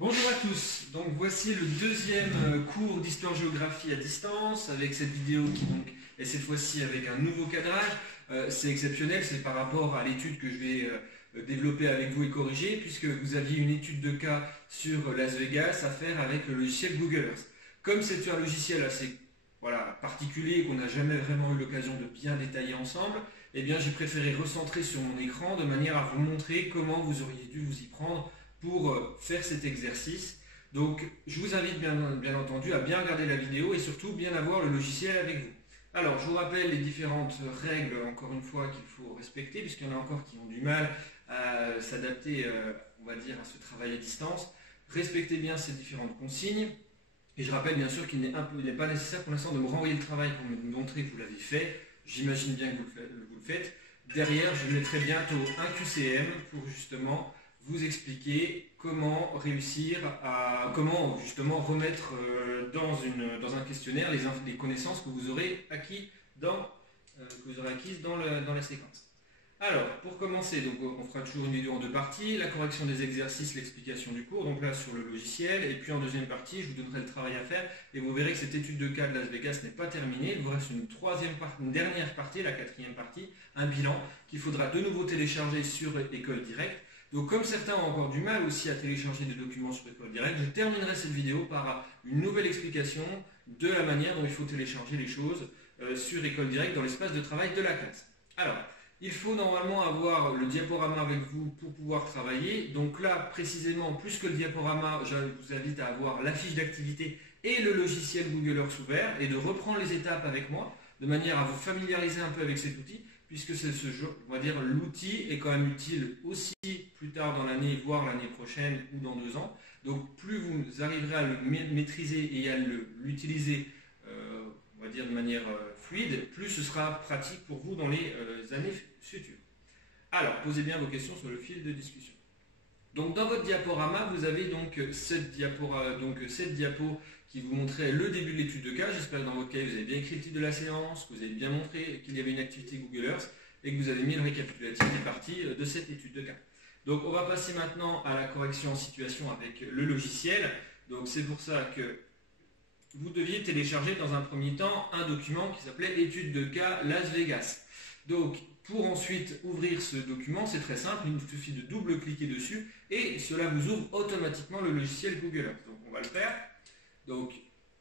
Bonjour à tous, donc voici le deuxième cours d'histoire-géographie à distance avec cette vidéo qui donc est cette fois-ci avec un nouveau cadrage. C'est exceptionnel, c'est par rapport à l'étude que je vais développer avec vous et corriger puisque vous aviez une étude de cas sur Las Vegas à faire avec le logiciel Google Earth. Comme c'est un logiciel assez particulier et qu'on n'a jamais vraiment eu l'occasion de bien détailler ensemble, eh bien j'ai préféré recentrer sur mon écran de manière à vous montrer comment vous auriez dû vous y prendre pour faire cet exercice. Donc je vous invite bien entendu à bien regarder la vidéo et surtout bien avoir le logiciel avec vous. Alors je vous rappelle les différentes règles encore une fois qu'il faut respecter puisqu'il y en a encore qui ont du mal à s'adapter on va dire à ce travail à distance. Respectez bien ces différentes consignes et je rappelle bien sûr qu'il n'est pas nécessaire pour l'instant de me renvoyer le travail pour me montrer que vous l'avez fait. J'imagine bien que vous le faites. Derrière je mettrai bientôt un QCM pour justement vous expliquer comment réussir comment justement remettre dans un questionnaire les connaissances que vous aurez acquises dans la séquence. Alors, pour commencer, donc, on fera toujours une vidéo en deux parties, la correction des exercices, l'explication du cours, donc là sur le logiciel, et puis en deuxième partie, je vous donnerai le travail à faire, et vous verrez que cette étude de cas de Las Vegas n'est pas terminée, il vous reste une dernière partie, la quatrième partie, un bilan, qu'il faudra de nouveau télécharger sur École Directe. Donc comme certains ont encore du mal aussi à télécharger des documents sur École Directe, je terminerai cette vidéo par une nouvelle explication de la manière dont il faut télécharger les choses sur École Directe dans l'espace de travail de la classe. Alors, il faut normalement avoir le diaporama avec vous pour pouvoir travailler. Donc là, précisément, plus que le diaporama, je vous invite à avoir la fiche d'activité et le logiciel Google Earth ouvert et de reprendre les étapes avec moi de manière à vous familiariser un peu avec cet outil puisque c'est on va dire l'outil est quand même utile aussi plus tard dans l'année, voire l'année prochaine ou dans 2 ans. Donc plus vous arriverez à le maîtriser et à l'utiliser on va dire de manière fluide, plus ce sera pratique pour vous dans les années futures. Alors, posez bien vos questions sur le fil de discussion. Donc dans votre diaporama, vous avez donc cette diapo qui vous montrait le début de l'étude de cas. J'espère que dans votre cas, vous avez bien écrit le titre de la séance, que vous avez bien montré qu'il y avait une activité Google Earth et que vous avez mis le récapitulatif des parties de cette étude de cas. Donc on va passer maintenant à la correction en situation avec le logiciel. Donc c'est pour ça que vous deviez télécharger dans un premier temps un document qui s'appelait étude de cas Las Vegas. Donc pour ensuite ouvrir ce document, c'est très simple, il nous suffit de double-cliquer dessus et cela vous ouvre automatiquement le logiciel Google Earth. Donc on va le faire. Donc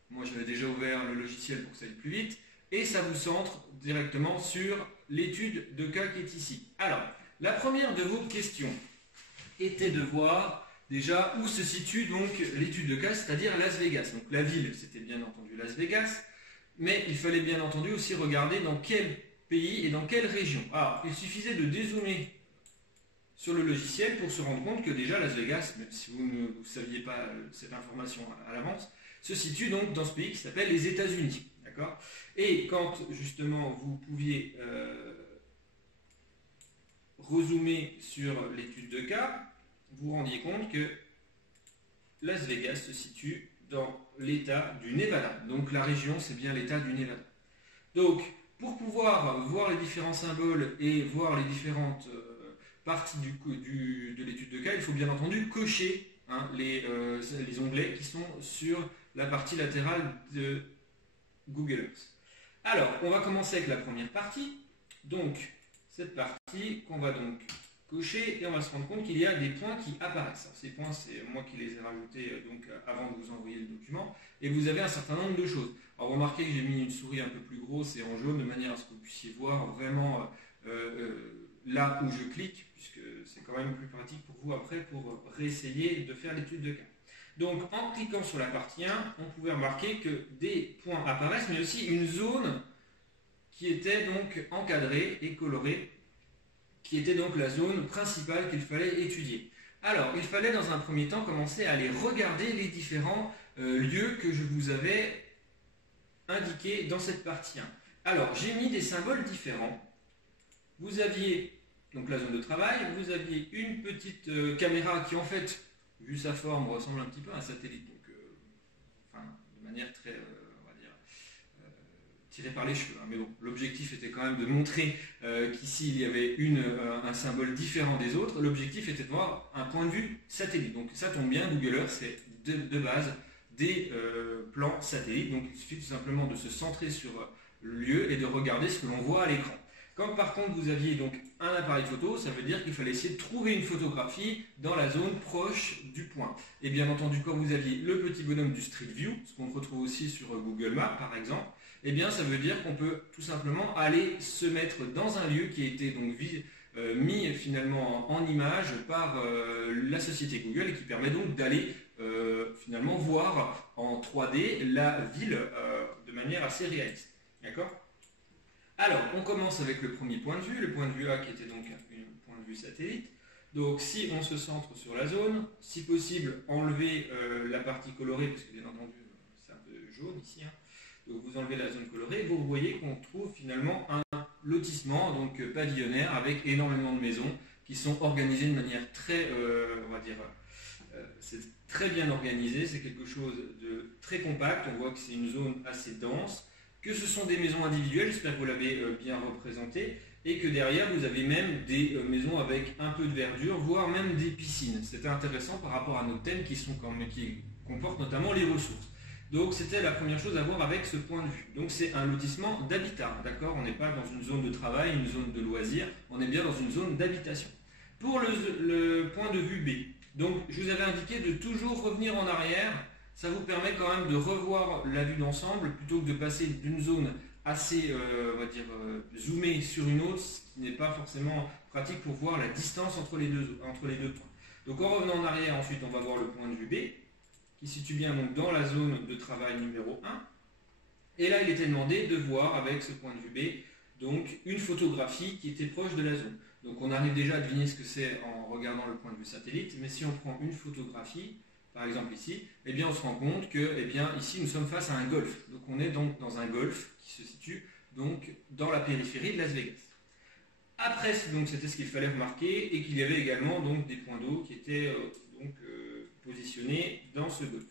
moi j'avais déjà ouvert le logiciel pour que ça aille plus vite et ça vous centre directement sur l'étude de cas qui est ici. Alors, la première de vos questions était de voir déjà où se situe donc l'étude de cas, c'est-à-dire Las Vegas. Donc la ville, c'était bien entendu Las Vegas, mais il fallait bien entendu aussi regarder dans quel pays et dans quelle région. Alors, il suffisait de dézoomer sur le logiciel pour se rendre compte que déjà Las Vegas, même si vous ne saviez pas cette information à l'avance, se situe donc dans ce pays qui s'appelle les États-Unis. D'accord ? Et quand justement vous pouviez rezoomer sur l'étude de cas, vous rendiez compte que Las Vegas se situe dans l'état du Nevada. Donc la région, c'est bien l'état du Nevada. Donc, pour pouvoir voir les différents symboles et voir les différentes parties de l'étude de cas, il faut bien entendu cocher les onglets qui sont sur la partie latérale de Google Earth. Alors, on va commencer avec la première partie. Donc, cette partie qu'on va donc cocher et on va se rendre compte qu'il y a des points qui apparaissent. Alors, ces points, c'est moi qui les ai rajoutés donc, avant de vous envoyer le document. Et vous avez un certain nombre de choses. Alors, remarquez que j'ai mis une souris un peu plus grosse et en jaune de manière à ce que vous puissiez voir vraiment là où je clique, puisque c'est quand même plus pratique pour vous après pour réessayer de faire l'étude de cas. Donc, en cliquant sur la partie 1, on pouvait remarquer que des points apparaissent, mais aussi une zone qui était donc encadrée et colorée, qui était donc la zone principale qu'il fallait étudier. Alors, il fallait dans un premier temps commencer à aller regarder les différents lieux que je vous avais indiqués dans cette partie 1. Alors, j'ai mis des symboles différents. Vous aviez donc la zone de travail, vous aviez une petite caméra qui en fait, vu sa forme, ressemble un petit peu à un satellite, donc de manière très, on va dire, tiré par les cheveux, hein. Mais bon, l'objectif était quand même de montrer qu'ici il y avait un symbole différent des autres. L'objectif était de voir un point de vue satellite. Donc ça tombe bien, Google Earth, c'est de base des plans satellites. Donc il suffit tout simplement de se centrer sur le lieu et de regarder ce que l'on voit à l'écran. Quand par contre vous aviez donc un appareil photo, ça veut dire qu'il fallait essayer de trouver une photographie dans la zone proche du point. Et bien entendu, quand vous aviez le petit bonhomme du Street View, ce qu'on retrouve aussi sur Google Maps par exemple, eh bien ça veut dire qu'on peut tout simplement aller se mettre dans un lieu qui a été donc mis finalement en image par la société Google et qui permet donc d'aller finalement voir en 3D la ville de manière assez réaliste. D'accord ? Alors, on commence avec le premier point de vue, le point de vue A qui était donc un point de vue satellite. Donc, si on se centre sur la zone, si possible, enlever la partie colorée, parce que bien entendu, c'est un peu jaune ici. Hein. Donc, vous enlevez la zone colorée, vous voyez qu'on trouve finalement un lotissement, donc pavillonnaire, avec énormément de maisons qui sont organisées de manière très, on va dire, c'est très bien organisé, c'est quelque chose de très compact. On voit que c'est une zone assez dense, que ce sont des maisons individuelles, j'espère que vous l'avez bien représenté, et que derrière vous avez même des maisons avec un peu de verdure, voire même des piscines. C'était intéressant par rapport à nos thèmes qui comportent notamment les ressources. Donc c'était la première chose à voir avec ce point de vue. Donc c'est un lotissement d'habitat, d'accord? On n'est pas dans une zone de travail, une zone de loisirs, on est bien dans une zone d'habitation. Pour le point de vue B, donc je vous avais indiqué de toujours revenir en arrière. Ça vous permet quand même de revoir la vue d'ensemble plutôt que de passer d'une zone assez, on va dire, zoomée sur une autre, ce qui n'est pas forcément pratique pour voir la distance entre les deux points. Donc en revenant en arrière, ensuite, on va voir le point de vue B, qui se situe bien donc dans la zone de travail numéro 1. Et là, il était demandé de voir avec ce point de vue B, donc une photographie qui était proche de la zone. Donc on arrive déjà à deviner ce que c'est en regardant le point de vue satellite, mais si on prend une photographie, par exemple ici, eh bien on se rend compte que ici nous sommes face à un golfe. Donc on est donc dans un golfe qui se situe donc dans la périphérie de Las Vegas. Après, donc c'était ce qu'il fallait remarquer et qu'il y avait également donc des points d'eau qui étaient positionnés dans ce golfe.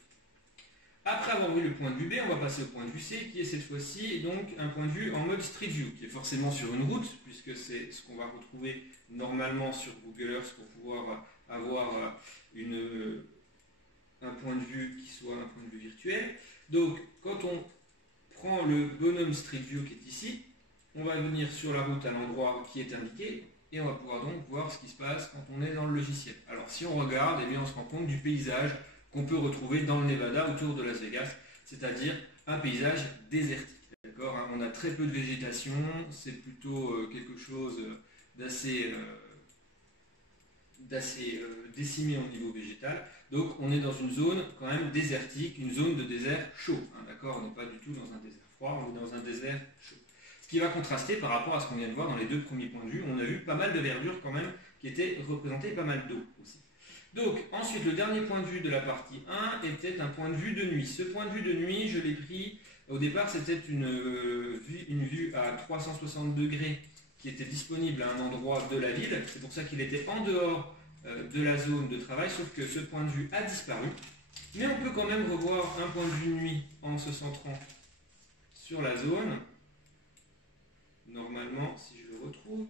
Après avoir vu le point de vue B, on va passer au point de vue C, qui est cette fois-ci donc un point de vue en mode Street View, qui est forcément sur une route, puisque c'est ce qu'on va retrouver normalement sur Google Earth pour pouvoir avoir un point de vue qui soit un point de vue virtuel. Donc, quand on prend le bonhomme Street View qui est ici, on va venir sur la route à l'endroit qui est indiqué, et on va pouvoir donc voir ce qui se passe quand on est dans le logiciel. Alors, si on regarde, eh bien, on se rend compte du paysage qu'on peut retrouver dans le Nevada autour de Las Vegas, c'est-à-dire un paysage désertique. D'accord, hein, on a très peu de végétation, c'est plutôt quelque chose d'assez décimé au niveau végétal. Donc on est dans une zone quand même désertique, une zone de désert chaud. Hein, d'accord, on n'est pas du tout dans un désert froid, on est dans un désert chaud. Ce qui va contraster par rapport à ce qu'on vient de voir dans les deux premiers points de vue. On a vu pas mal de verdure quand même qui était représentée, pas mal d'eau aussi. Donc ensuite le dernier point de vue de la partie 1 était un point de vue de nuit. Ce point de vue de nuit, je l'ai pris, au départ c'était une vue à 360 degrés qui était disponible à un endroit de la ville. C'est pour ça qu'il était en dehors de la zone de travail, sauf que ce point de vue a disparu. Mais on peut quand même revoir un point de vue nuit en se centrant sur la zone. Normalement, si je le retrouve,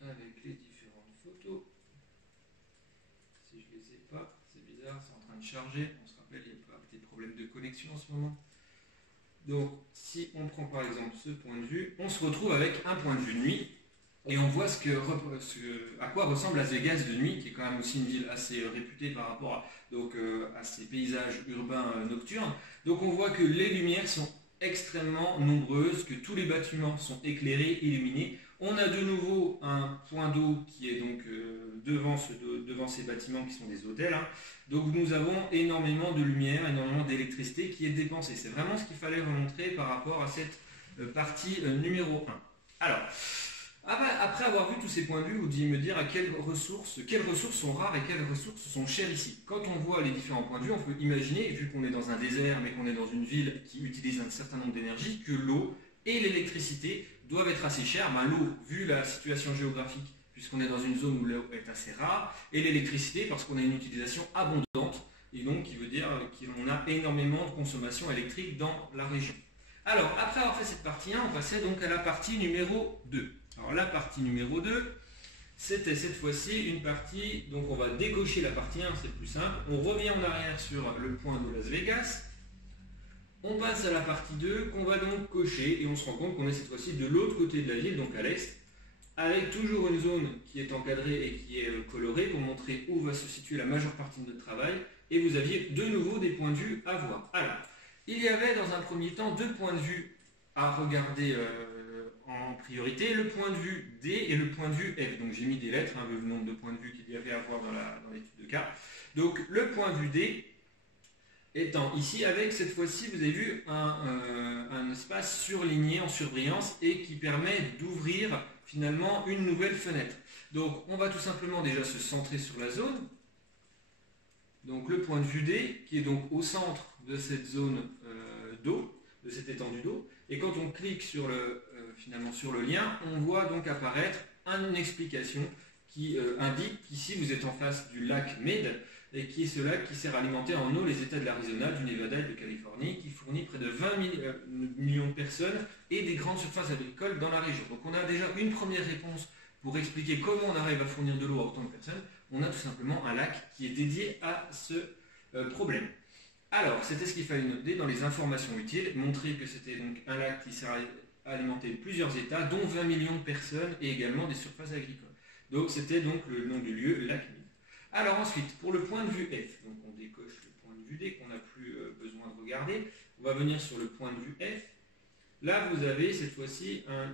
avec les différentes photos, si je ne les ai pas, c'est bizarre, c'est en train de charger. On se rappelle, il y a des problèmes de connexion en ce moment. Donc, si on prend par exemple ce point de vue, on se retrouve avec un point de vue nuit et on voit à quoi ressemble Las Vegas de nuit, qui est quand même aussi une ville assez réputée par rapport à ces paysages urbains nocturnes. Donc, on voit que les lumières sont extrêmement nombreuses, que tous les bâtiments sont éclairés, illuminés. On a de nouveau un point d'eau qui est donc devant ces bâtiments qui sont des hôtels. Hein. Donc nous avons énormément de lumière, énormément d'électricité qui est dépensée. C'est vraiment ce qu'il fallait remontrer par rapport à cette partie numéro 1. Alors, après avoir vu tous ces points de vue, vous devez me dire quelles ressources sont rares et quelles ressources sont chères ici. Quand on voit les différents points de vue, on peut imaginer, vu qu'on est dans un désert mais qu'on est dans une ville qui utilise un certain nombre d'énergie, que l'eau et l'électricité doivent être assez chères. L'eau, vu la situation géographique, puisqu'on est dans une zone où l'eau est assez rare, et l'électricité, parce qu'on a une utilisation abondante, et donc qui veut dire qu'on a énormément de consommation électrique dans la région. Alors, après avoir fait cette partie 1, on passait donc à la partie numéro 2. Alors la partie numéro 2, c'était cette fois-ci une partie, donc on va décocher la partie 1, c'est plus simple, on revient en arrière sur le point de Las Vegas, on passe à la partie 2 qu'on va donc cocher et on se rend compte qu'on est cette fois-ci de l'autre côté de la ville, donc à l'est, avec toujours une zone qui est encadrée et qui est colorée pour montrer où va se situer la majeure partie de notre travail, et vous aviez de nouveau des points de vue à voir. Alors, il y avait dans un premier temps 2 points de vue à regarder en priorité, le point de vue D et le point de vue F. Donc j'ai mis des lettres, vu le nombre de points de vue qu'il y avait à voir dans l'étude de cas. Donc le point de vue D étant ici avec cette fois-ci, vous avez vu un espace surligné en surbrillance et qui permet d'ouvrir finalement une nouvelle fenêtre. Donc on va tout simplement déjà se centrer sur la zone. Donc le point de vue D qui est donc au centre de cette zone d'eau, de cette étendue d'eau. Et quand on clique sur finalement sur le lien, on voit donc apparaître une explication qui indique qu'ici vous êtes en face du lac Mead, et qui est ce lac qui sert à alimenter en eau les États de l'Arizona, du Nevada et de Californie, qui fournit près de 20 millions de personnes et des grandes surfaces agricoles dans la région. Donc on a déjà une première réponse pour expliquer comment on arrive à fournir de l'eau à autant de personnes. On a tout simplement un lac qui est dédié à ce problème. Alors, c'était ce qu'il fallait noter dans les informations utiles, montrer que c'était donc un lac qui sert à alimenter plusieurs États, dont 20 millions de personnes et également des surfaces agricoles. Donc c'était donc le nom du lieu, lac Mead. Alors ensuite, pour le point de vue F, donc on décoche le point de vue D qu'on n'a plus besoin de regarder, on va venir sur le point de vue F. Là, vous avez cette fois-ci un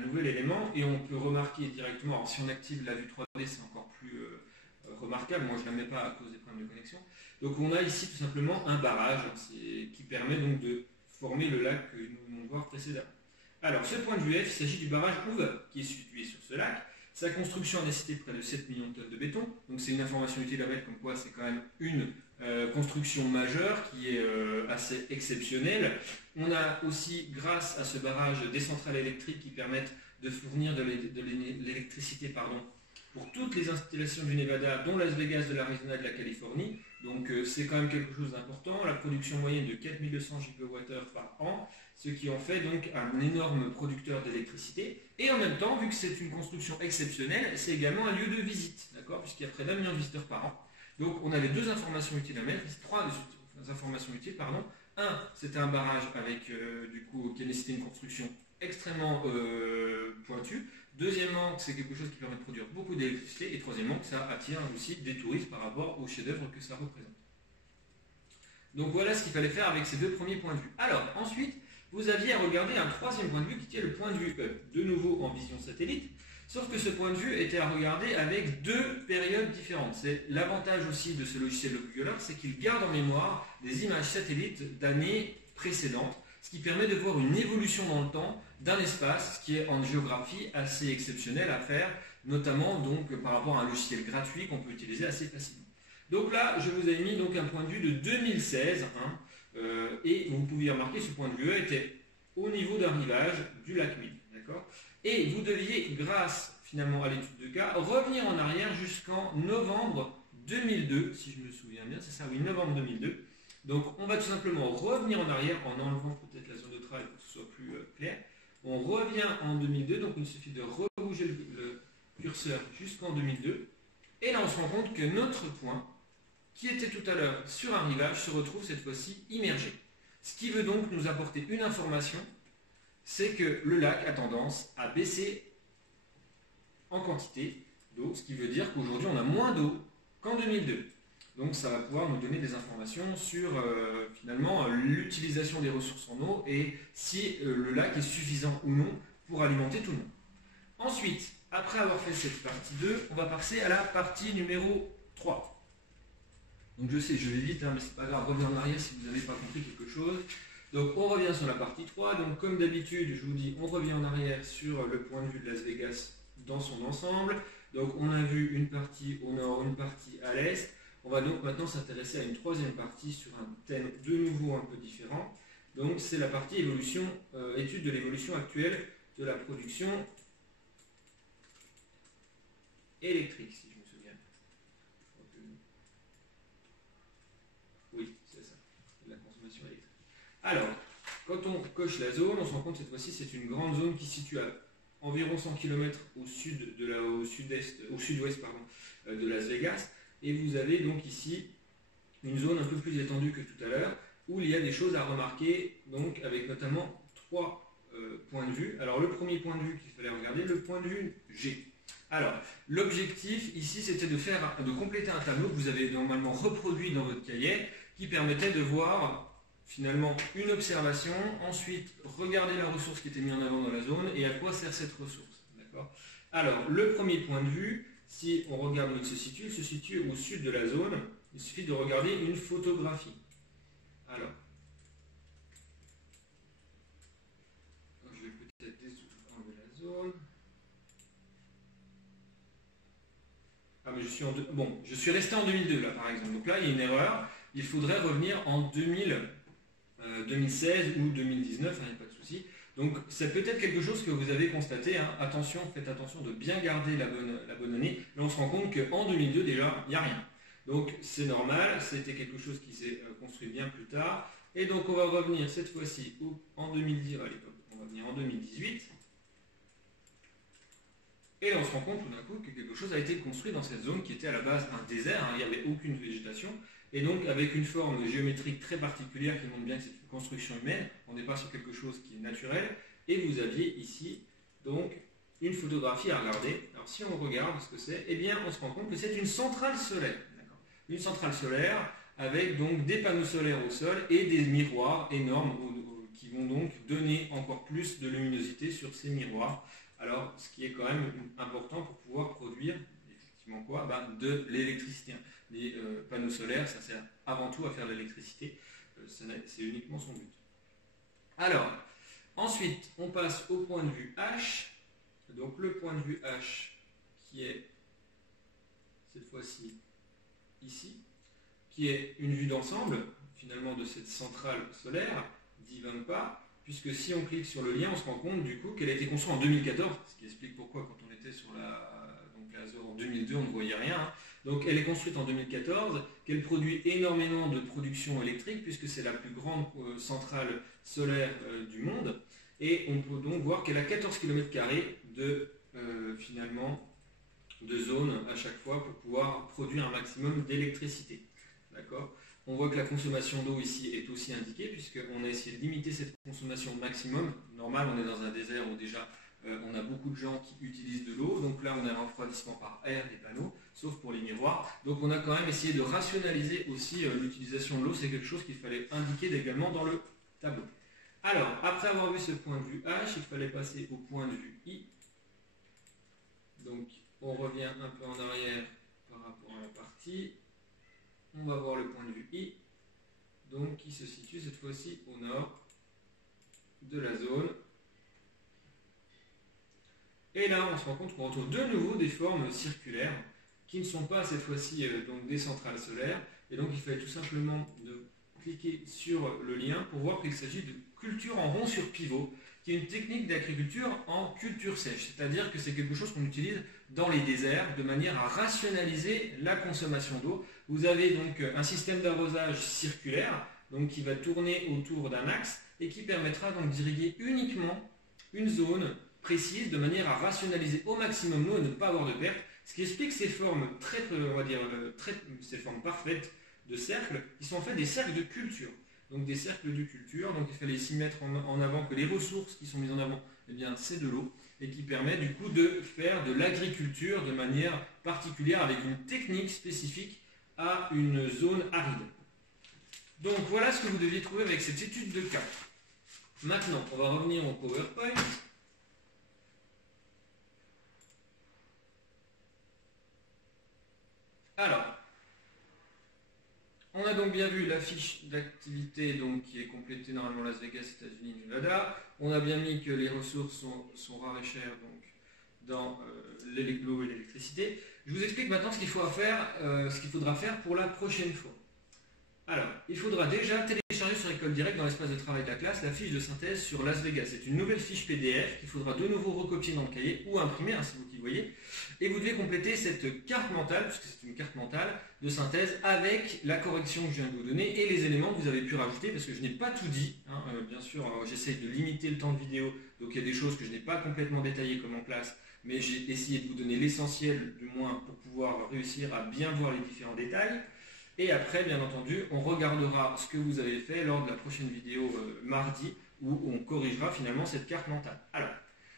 nouvel élément et on peut remarquer directement, alors si on active la vue 3D, c'est encore plus remarquable, moi je ne la mets pas à cause des problèmes de connexion. Donc on a ici tout simplement un barrage qui permet donc de former le lac que nous venons de voir précédemment. Alors ce point de vue F, il s'agit du barrage Hoover qui est situé sur ce lac. Sa construction a nécessité près de 7 millions de tonnes de béton, donc c'est une information utile à mettre comme quoi c'est quand même une construction majeure qui est assez exceptionnelle. On a aussi, grâce à ce barrage, des centrales électriques qui permettent de fournir de l'électricité pour toutes les installations du Nevada, dont Las Vegas, de l'Arizona et de la Californie. Donc c'est quand même quelque chose d'important. La production moyenne de 4200 gigawattheures par an, ce qui en fait donc un énorme producteur d'électricité. Et en même temps, vu que c'est une construction exceptionnelle, c'est également un lieu de visite, d'accord, puisqu'il y a près d'1 million de visiteurs par an. Donc on avait 2 informations utiles à mettre, 3 informations utiles, pardon. Un, c'était un barrage avec qui a nécessité une construction extrêmement pointue. Deuxièmement, c'est quelque chose qui permet de produire beaucoup d'électricité. Et troisièmement, que ça attire aussi des touristes par rapport au chef-d'œuvre que ça représente. Donc voilà ce qu'il fallait faire avec ces 2 premiers points de vue. Alors ensuite, vous aviez à regarder un 3e point de vue qui est le point de vue de nouveau en vision satellite, sauf que ce point de vue était à regarder avec 2 périodes différentes. C'est l'avantage aussi de ce logiciel Locular, c'est qu'il garde en mémoire des images satellites d'années précédentes, ce qui permet de voir une évolution dans le temps d'un espace, ce qui est en géographie assez exceptionnel à faire, notamment donc par rapport à un logiciel gratuit qu'on peut utiliser assez facilement. Donc là, je vous ai mis donc un point de vue de 2016, et vous pouviez remarquer ce point de vue était au niveau d'un rivage du lac Mead, d'accord. Et vous deviez, grâce finalement à l'étude de cas, revenir en arrière jusqu'en novembre 2002, si je me souviens bien, c'est ça, oui, novembre 2002. Donc on va tout simplement revenir en arrière en enlevant peut-être la zone de travail pour que ce soit plus clair. On revient en 2002, donc il suffit de rebouger le curseur jusqu'en 2002. Et là on se rend compte que notre point, qui était tout à l'heure sur un rivage, se retrouve cette fois-ci immergé. Ce qui veut donc nous apporter une information, c'est que le lac a tendance à baisser en quantité d'eau, ce qui veut dire qu'aujourd'hui on a moins d'eau qu'en 2002. Donc ça va pouvoir nous donner des informations sur finalement l'utilisation des ressources en eau et si le lac est suffisant ou non pour alimenter tout le monde. Ensuite, après avoir fait cette partie 2, on va passer à la partie numéro 3. Donc je sais, je vais vite, mais c'est pas grave, revenez en arrière si vous n'avez pas compris quelque chose. Donc on revient sur la partie 3, donc comme d'habitude, je vous dis, on revient en arrière sur le point de vue de Las Vegas dans son ensemble. Donc on a vu une partie au nord, une partie à l'est. On va donc maintenant s'intéresser à une 3e partie sur un thème de nouveau un peu différent. Donc c'est la partie évolution, étude de l'évolution actuelle de la production électrique, si je me souviens. Alors, quand on coche la zone, on se rend compte cette fois-ci c'est une grande zone qui se situe à environ 100 km au sud-ouest de Las Vegas. Et vous avez donc ici une zone un peu plus étendue que tout à l'heure, où il y a des choses à remarquer, donc avec notamment 3 points de vue. Alors le premier point de vue qu'il fallait regarder, le point de vue G. Alors, l'objectif ici, c'était de compléter un tableau que vous avez normalement reproduit dans votre cahier, qui permettait de voir finalement une observation, ensuite regarder la ressource qui était mise en avant dans la zone et à quoi sert cette ressource. Alors, le premier point de vue, si on regarde où il se situe au sud de la zone. Il suffit de regarder une photographie. Alors, je vais peut-être enlever la zone. Ah, mais je suis resté en 2002 là par exemple. Donc là, il y a une erreur. Il faudrait revenir en 2016 ou 2019, il n'y a pas de souci. Donc c'est peut-être quelque chose que vous avez constaté. Hein. Attention, faites attention de bien garder la bonne année. Là, on se rend compte qu'en 2002 déjà, il n'y a rien. Donc c'est normal, c'était quelque chose qui s'est construit bien plus tard. Et donc on va revenir cette fois-ci en 2010, allez, on va venir en 2018. Et là on se rend compte tout d'un coup que quelque chose a été construit dans cette zone qui était à la base un désert, hein, il n'y avait aucune végétation. Et donc avec une forme géométrique très particulière qui montre bien que c'est une construction humaine, on n'est pas sur quelque chose qui est naturel. Et vous aviez ici donc une photographie à regarder. Alors si on regarde ce que c'est, eh bien on se rend compte que c'est une centrale solaire. Une centrale solaire avec donc des panneaux solaires au sol et des miroirs énormes qui vont donc donner encore plus de luminosité sur ces miroirs. Alors, ce qui est quand même important pour pouvoir produire effectivement quoi? De l'électricité. Les panneaux solaires, ça sert avant tout à faire de l'électricité. C'est uniquement son but. Alors, ensuite, on passe au point de vue H. Donc, le point de vue H qui est cette fois-ci ici, qui est une vue d'ensemble finalement de cette centrale solaire d'Ivanpah, puisque si on clique sur le lien, on se rend compte du coup qu'elle a été construite en 2014, ce qui explique pourquoi quand on était sur la zone en 2002, on ne voyait rien. Hein. Donc elle est construite en 2014, qu'elle produit énormément de production électrique, puisque c'est la plus grande centrale solaire du monde, et on peut donc voir qu'elle a 14 km² finalement de zones à chaque fois pour pouvoir produire un maximum d'électricité. D'accord ? On voit que la consommation d'eau ici est aussi indiquée puisqu'on a essayé de limiter cette consommation maximum. Normal, on est dans un désert où déjà on a beaucoup de gens qui utilisent de l'eau. Donc là, on a un refroidissement par air des panneaux, sauf pour les miroirs. Donc on a quand même essayé de rationaliser aussi l'utilisation de l'eau. C'est quelque chose qu'il fallait indiquer également dans le tableau. Alors, après avoir vu ce point de vue H, il fallait passer au point de vue I. Donc, on revient un peu en arrière par rapport à la partie. On va voir le point de vue I, donc qui se situe cette fois-ci au nord de la zone. Et là, on se rend compte qu'on retrouve de nouveau des formes circulaires qui ne sont pas cette fois-ci donc des centrales solaires. Et donc, il fallait tout simplement de cliquer sur le lien pour voir qu'il s'agit de culture en rond sur pivot, qui est une technique d'agriculture en culture sèche. C'est-à-dire que c'est quelque chose qu'on utilise dans les déserts de manière à rationaliser la consommation d'eau. Vous avez donc un système d'arrosage circulaire donc qui va tourner autour d'un axe et qui permettra donc d'irriguer uniquement une zone précise de manière à rationaliser au maximum l'eau et ne pas avoir de perte. Ce qui explique ces formes ces formes parfaites de cercles qui sont en fait des cercles de culture. Donc des cercles de culture, donc il fallait ici mettre en avant que les ressources qui sont mises en avant, eh bien c'est de l'eau, et qui permet du coup de faire de l'agriculture de manière particulière avec une technique spécifique à une zone aride. Donc voilà ce que vous deviez trouver avec cette étude de cas. Maintenant, on va revenir au PowerPoint. Alors, on a donc bien vu la fiche d'activité qui est complétée normalement Las Vegas, États-Unis, Nevada. On a bien mis que les ressources sont rares et chères donc, dans l'eau et l'électricité. Je vous explique maintenant ce qu'il faudra faire pour la prochaine fois. Alors, il faudra déjà télécharger sur École Directe dans l'espace de travail de la classe la fiche de synthèse sur Las Vegas. C'est une nouvelle fiche PDF qu'il faudra de nouveau recopier dans le cahier ou imprimer, c'est vous qui voyez. Et vous devez compléter cette carte mentale, puisque c'est une carte mentale de synthèse, avec la correction que je viens de vous donner et les éléments que vous avez pu rajouter, parce que je n'ai pas tout dit. Bien sûr, j'essaye de limiter le temps de vidéo, donc il y a des choses que je n'ai pas complètement détaillées comme en classe, mais j'ai essayé de vous donner l'essentiel, du moins, pour pouvoir réussir à bien voir les différents détails. Et après, bien entendu, on regardera ce que vous avez fait lors de la prochaine vidéo mardi, où on corrigera finalement cette carte mentale. Alors,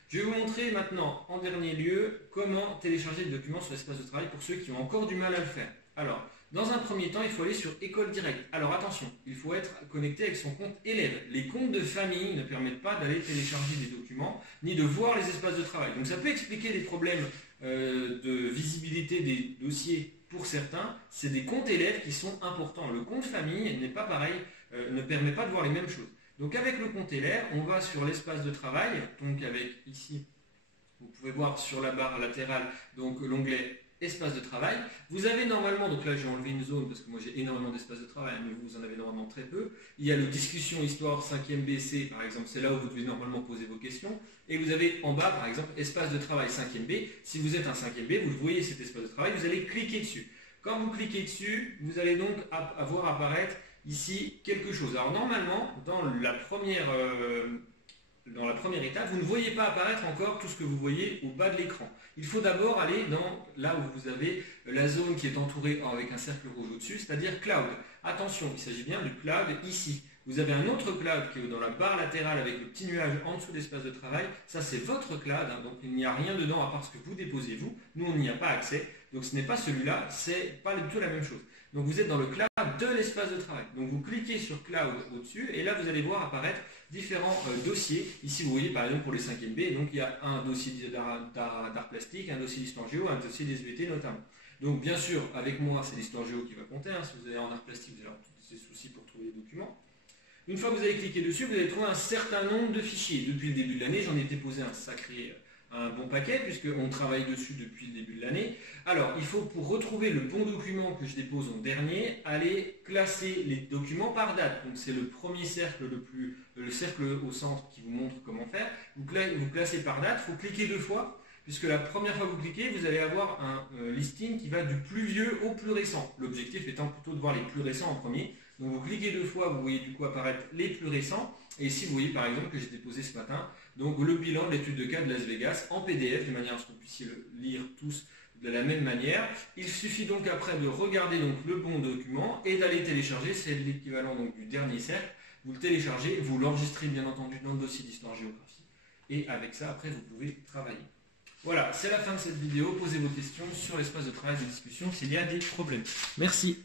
je vais vous montrer maintenant, en dernier lieu, comment télécharger les documents sur l'espace de travail pour ceux qui ont encore du mal à le faire. Alors, dans un premier temps, il faut aller sur École Directe. Alors attention, il faut être connecté avec son compte élève. Les comptes de famille ne permettent pas d'aller télécharger des documents, ni de voir les espaces de travail. Donc ça peut expliquer des problèmes de visibilité des dossiers pour certains. C'est des comptes élèves qui sont importants. Le compte famille n'est pas pareil, ne permet pas de voir les mêmes choses. Donc avec le compte élève, on va sur l'espace de travail, donc avec ici, vous pouvez voir sur la barre latérale, donc l'onglet espace de travail. Vous avez normalement, donc là j'ai enlevé une zone parce que moi j'ai énormément d'espace de travail, mais vous en avez normalement très peu. Il y a le discussion histoire 5e BC par exemple, c'est là où vous devez normalement poser vos questions. Et vous avez en bas par exemple espace de travail 5e B. Si vous êtes un 5e B, vous voyez cet espace de travail, vous allez cliquer dessus. Quand vous cliquez dessus, vous allez donc avoir apparaître ici quelque chose. Alors normalement, dans la première étape, vous ne voyez pas apparaître encore tout ce que vous voyez au bas de l'écran. Il faut d'abord aller dans là où vous avez la zone qui est entourée avec un cercle rouge au-dessus, c'est-à-dire Cloud. Attention, il s'agit bien du Cloud ici. Vous avez un autre Cloud qui est dans la barre latérale avec le petit nuage en dessous de l'espace de travail. Ça, c'est votre Cloud, donc il n'y a rien dedans à part ce que vous déposez vous. Nous, on n'y a pas accès, donc ce n'est pas celui-là, c'est pas du tout la même chose. Donc vous êtes dans le Cloud de l'espace de travail. Donc vous cliquez sur Cloud au-dessus et là, vous allez voir apparaître différents dossiers. Ici, vous voyez par exemple pour les 5e B, donc il y a un dossier d'art plastique, un dossier d'histoire géo, un dossier des SVT notamment. Donc bien sûr, avec moi, c'est l'histoire géo qui va compter. Si vous allez en art plastique, vous allez avoir tous ces soucis pour trouver les documents. Une fois que vous avez cliqué dessus, vous allez trouver un certain nombre de fichiers. Depuis le début de l'année, j'en ai déposé un bon paquet, puisqu'on travaille dessus depuis le début de l'année. Alors, il faut, pour retrouver le bon document que je dépose en dernier, aller classer les documents par date. Donc c'est le premier cercle, le cercle au centre qui vous montre comment faire. Vous classez par date, il faut cliquer 2 fois, puisque la première fois que vous cliquez, vous allez avoir un listing qui va du plus vieux au plus récent. L'objectif étant plutôt de voir les plus récents en premier. Donc vous cliquez 2 fois, vous voyez du coup apparaître les plus récents. Et ici, vous voyez par exemple que j'ai déposé ce matin donc le bilan de l'étude de cas de Las Vegas en PDF, de manière à ce que vous puissiez le lire tous de la même manière. Il suffit donc après de regarder donc le bon document et d'aller télécharger, c'est l'équivalent donc du dernier cercle. Vous le téléchargez, vous l'enregistrez bien entendu dans le dossier d'histoire-géographie. Et avec ça, après, vous pouvez travailler. Voilà, c'est la fin de cette vidéo. Posez vos questions sur l'espace de travail de discussion s'il y a des problèmes. Merci.